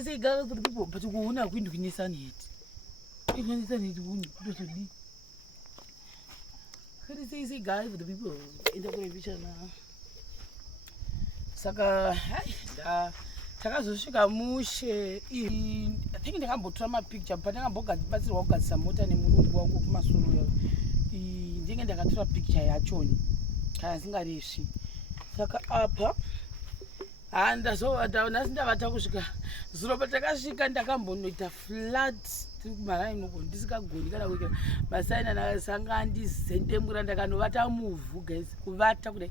say girl for the people, but you go now going to Nissan yet. If Nissan it won't do to leave. How do you say guy for the people in the television? Saka, takazosvika mushe I think ndakambotora mapicture but ndakambogadzibatsirwa kugadzisa mota nemurungu wangu kumasoro ndinge ndakatora picture yachoni kana singaresvi saka apa nhasi ndavata kusvika zuro patakasvika ndakambonoita flat tiri kumarainoko ndisikagoni kana kuika masaina nakasanga ndizendembura ndakanovata muvhu guys kuvata kudai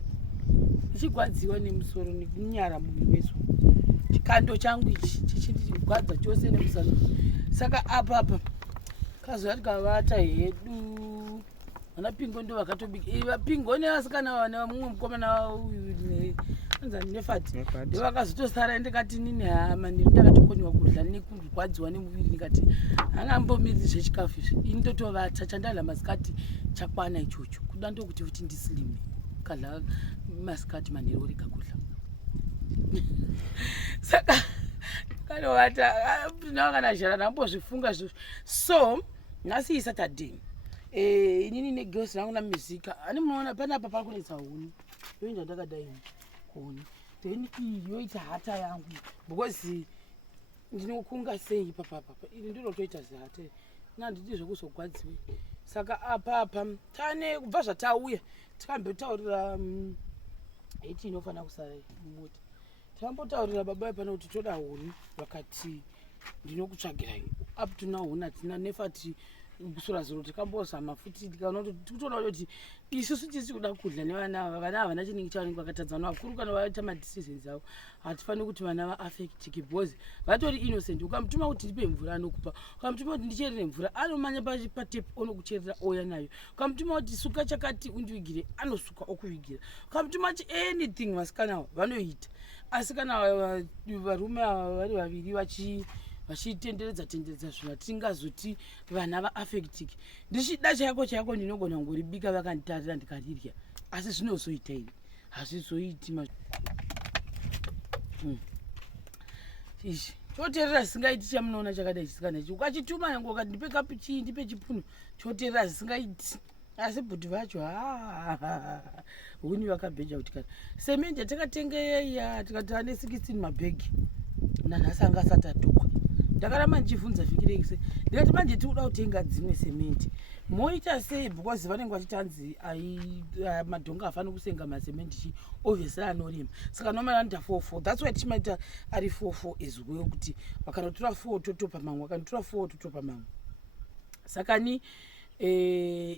ndichigwadziwa nemusoro nekunyara muviri wese chikando changu ichi chichigwadza chose nemusoro saka apa kazuva tikavata hedu vana pingo ndo vakatobika pingo nevasikana vana mumwe mukomana anzani nefati ndovakazotosara ndikati nini hama ndakatokoniwa kudla nekurwadziwa nemuviri ndikati hangambomiriri zvechikafu izvi ini ndotovata chandadla masikati chakwana ichocho kuda ndokuti kuti ndisilime kadla masikati manhero rega kudla saka kanovata nawo kana zhara ndambozvifunga zvozvo so nhasi isaturday inini negirls rangu namuzika ani munoona panapa pari kunetsa huni yoinda ndakadai huni then yoita hata yangu because ndinokunga sei papapapa ini ndinotoita zihata nanditi zvekuzogwadziwe saka apa tane kubva zvatauya tikambotaurira iti inofanira kusara mumota tikambotaurira baba pana kuti toda huni vakati ndinokutsvagirai up to now huni hatina nefati kusura zuro tikambozama futi tikaona kuti isusu tisi kuda kudla nevana havana chinenge chavanenge vakatadzana vakuru kana vaita madecisions avo hatifaniri kuti vana vaaffectike because vatori innocent ukamutuma kuti ndipe mvura anokupa ukamutuma kuti ndicherere mvura anomanya patepu onokucherera ouya nayo ukamutuma kuti suka chakati undiwigire anosuka okuvigira ukamutuma kuti anything vasikana avo vanoita asi kana varume ava vari vaviri vachitenderedza zvinhu hatingazoti vana vaaffectike ndichida chayako ndinogona kungoribika vakanditarira ndikarirya asi zvinozoita ini hazvizoiti izvi choteerera zvisingaiti chamunoona chakadai chisikana ichi ukachituma nange ukati ndipe kapu chii ndipe chipunu choteerera zvisingaiti asi bhuti vacho huni vakabheja kuti kana semende yatakatengeya tikatara ne16 mabhegi nanhasi anga asati adhukwa ndakaramba ndichibvunza vhiki rekise ndikati manje tikuda kutenga dzimwe semende moita sei because vanenge vachitanzi madhongo hafaniri kusenga masemende chi obviously anorema saka nomana anoita 4 that's why tichimaita ari 4 as well kuti vakanotora 4 totopa mamwe vakanotora 4 totopa mamwe saka ni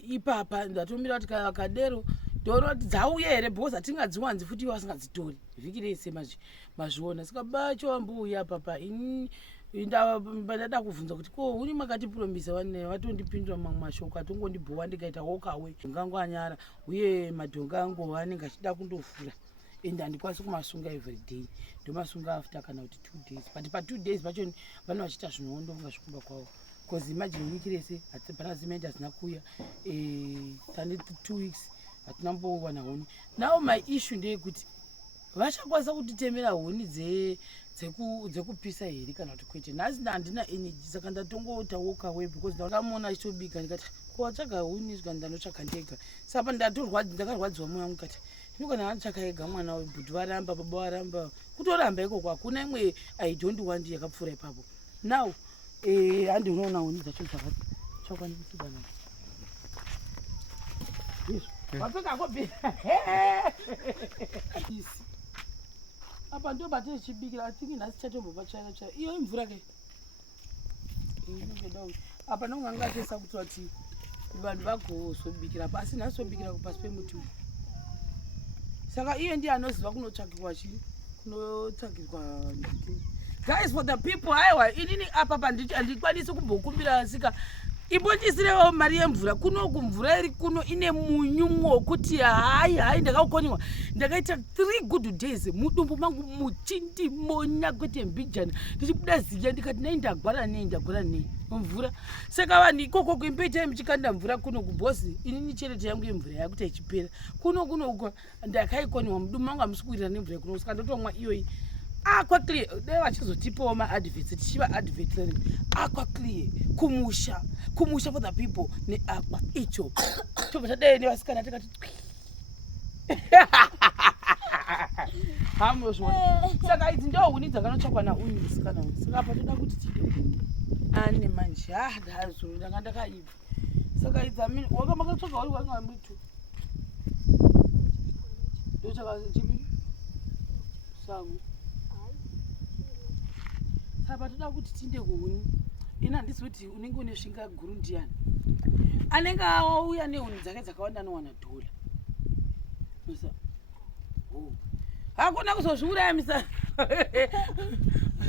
ipapa ndatomira kuti vakadero ndoro kuti dzauya here because hatingadziwanzi futi vasingadzitori vhiki rese mazviona saka bacho wambouya papa ndada kuvhunza kuti ko huni makatipromisa watondipindura mamwe mashoko atongondibhowa ndikaita walk away ngangu anyara uye madhongo angu anenge achida kundofura ende handikwanisi kumasunga every day ndomasunga after kana kuti 2 days but pa2 days pacho vana vachiita zvinondonga zvikumba kwavo because imagine wiki rese hapana zimendi hazina kuuya tane 2 weeks hatina mbowana huni now my issue ndeyekuti vachakwanisa kutitemera huni dzekupisa here kana kuti kwete nhasi handina energy saka ndatongoita walk away because ndakamona achitobika ndikati kowatsvaga huni svika ndanotsvaga ndega saka ndakarwadziwa moyo wangu kati ndinogona handotsvaga ega mwana webhuti varamba baba varamba kutoramba ikoko hakuna imwe I don't want yakapfuura ipapo now handinoona huni dzacho dzakwanisibana wapfeka kobhera apa ndo bate chibikira athingi nhasi chatombopa chaira iyo imvura ke apa nonganga atesa kuti wati vanhu vagozobikira pasi nhasi sobikira pasi pemuti saka iye ndiye anoziva kunotsvakirwa chii kunotsvakirwa nditi guys for the people aiwa inini apa handikwanisi kumbokumbira asika imbondisirewo mari yemvura kunoku mvura iri kuno ine munyu mwokuti hai ndakakoniwa ndakaita 3 good days mudumbu mangu muchindimonya kwete mbijana ndichibuda ziya ndikati nei ndagwara nei mvura saka vanhu ikoko kuimboitai muchikanda mvura kuno kubhosi inini cherete yangu yemvura yakuti ichipera kuno ndakaikoniwa mudumbu mangu hamusi kuirira nemvura kuno saka ndotomwa iyoyi Aqua clear. They were just tipo my adverts. She was advertising. Aqua clear. Kumusha. Kumusha for the people. Ne aqua. Icho. So but today they was kind of how much one? Saka ithi ndo huni dzakanotsvakwa nauni sikana. Saka patoda kuti tide huni. Ane manje ndazo ndanga ndakaibva. Saka idzamini wakamakatsvaka uri wanga mwitu. Ndo chaka chibi. Samu. Saka toda kuti tinde kuhuni. Ina ndisi kuti unenge une svinga guru ndiani. Anenge auya nehuni dzake dzakawanda anowana $. Musa. Oh. Hakuna kuzozviuraya misa.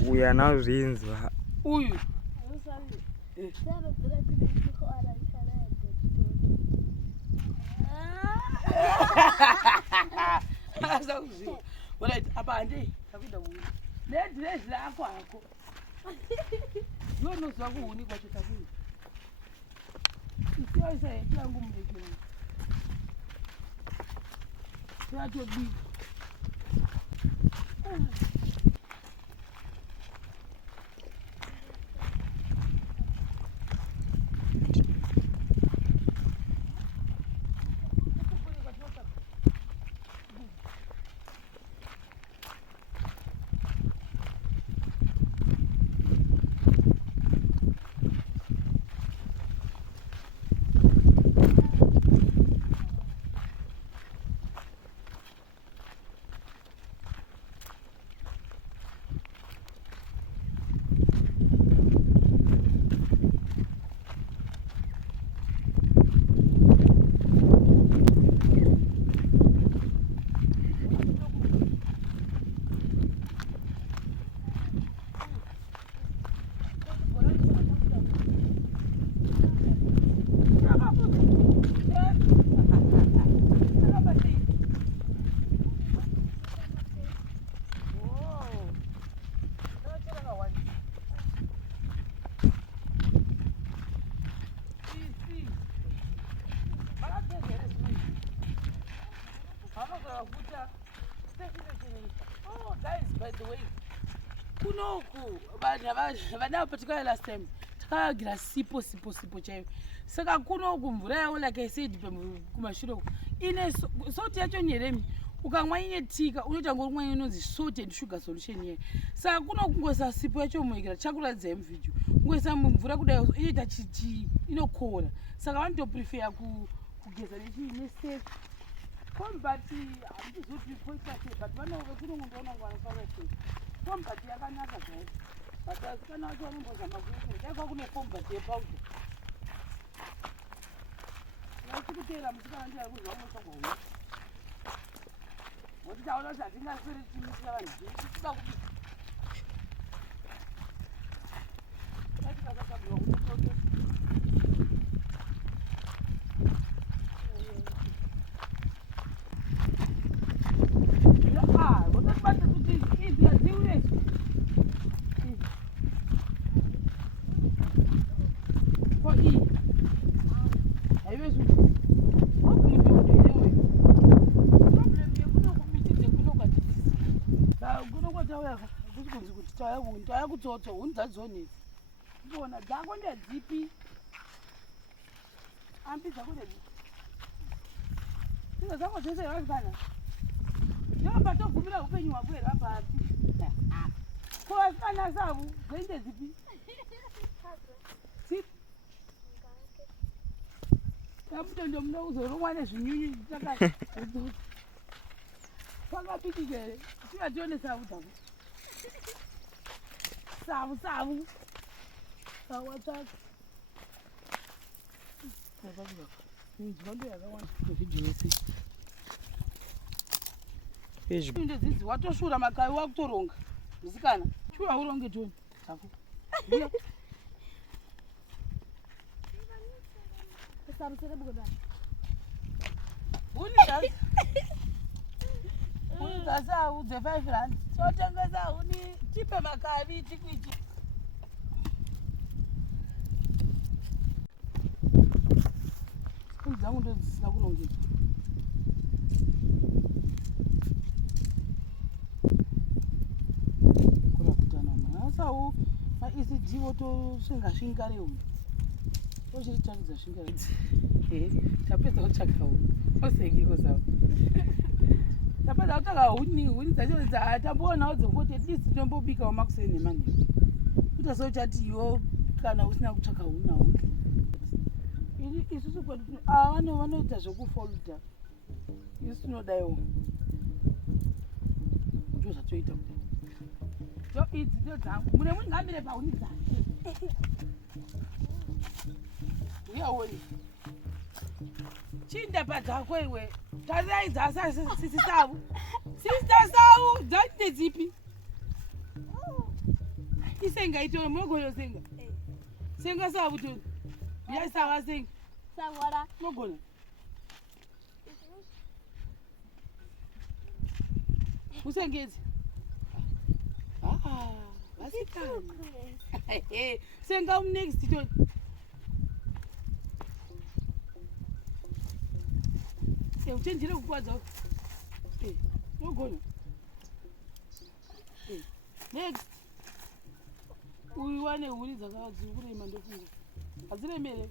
Uyu anazvinzwa. Uyu. Asauziva. Right, apa hande takuita huni. Nedress lako hako. Ndinozwa kuhuni kwacho takuita. Isiyoisa yetu yangu mudeki. Yatobika. Oh, guys, by the way, kunoku vana patikaya last time takagira sipo chaiyo. Saka kunoku mvura yawo like I said kumashure ine salt yacho nyeremi. Ukamwa ine tika unoita ngorumwa inonzi salt and sugar solution here. Saka kunoku ngoisa sipo yacho muikira chakuradza mvideo. Ngoisa mvura kudai inoita inokora. Saka vanotoprefer kugeza nesafe. Kombati handizoti poisa sei but vanove kunongoona ngwanafara sei. Kombati yakanaka zvai. But asikana vacho vanombozama kuita. Daikwa kune kombati yepauda. Vachikutera musikana ndiye kuzva unotsvagwa huni. Kuti taona kuti hatingaswere tichimisira vanhu tichida kubika. Tikasakabviwa kutotoke. Taya kutsotso huni dzadzonezi. Mbona dzako ndedzipi? Ambi dzako ndedzipi? Dzino dzako dzese yakazana. Ndoba togumira upenyu hwako here apa api. Ko vasikana savu dzende dzipi? Dzipi? Tabuda ndo muna uzoromwa nezvinyunyu takati. Pakapitike here. Tingatione savu dzako. Savu. Sawa tsaka. Nzvando yakawanda video yese. Inde dzidzi watoshura makai wakutoronga. Musikana, shura uronge toni. Tsako. Sarusere bugoda. Huni dzazi. Huni dzazi audze 5 rand. Totengesa huni tipe makavi tikwichi. Huni dzangu ndo dzisina kunongeka. isi dzivo tosvinga rehuni tochiritarudza svinga tapedza kutsvaka huni osengeko zavo tapedza kutsvaka huni dzacho tamboonawo dzokuti disi tombobikawo makuseni nemanheru kuita seuchati iwo kana usina kutsvaka huni haudi isusu kwedu vanoita zvekufolda isu tinodaiwo ndozvatoita idzi ndo dzangu mune munhu ngamire pahuni dzake uyawoni chinda padzako iwe tarirai dzasa sisi savu sista savu dzatite dzipi isenga itore mogona senga senga savu toni yaisawa senga Sangwara. mogona usengedze vasikana senga next toni uchenjere kukwadza mogona next uyu wane huni dzakadziri kurema ndofunga hadziremere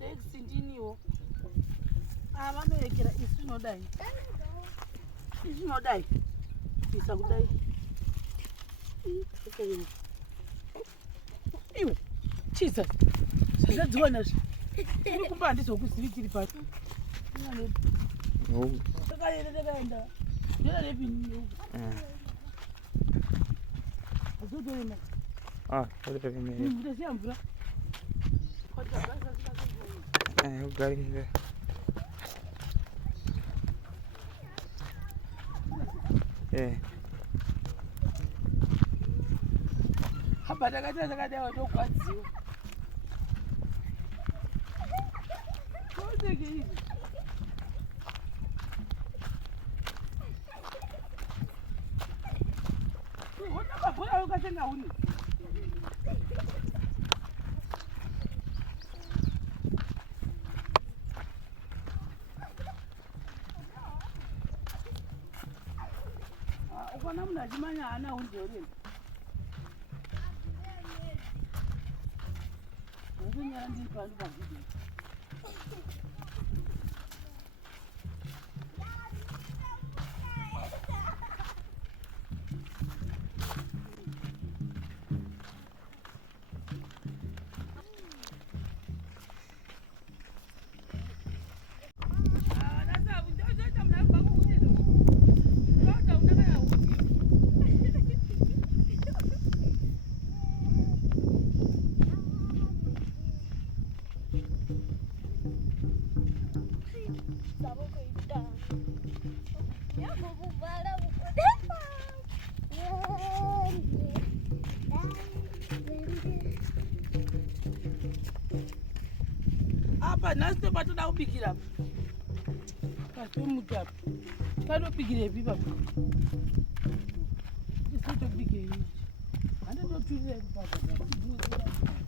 next ndiniwo vanorekera isu tinodai isinodai isa kudai iwe jesus zvazadziwanazve iri kumba handizokuzivi tiri pasi takaenda ndera repini azotorema mvura mvura hamba takaita takadaiwa togwadziwa osekeizi onakabhora ukasenga huni ukona munhu achimanya hana hunzoreni ukunyara ndiri pano pavhidhio apa nhasi tobatoda kubikira pasi pemuti apa tikatobikirepi papa tisitobikei handatoturire kupaa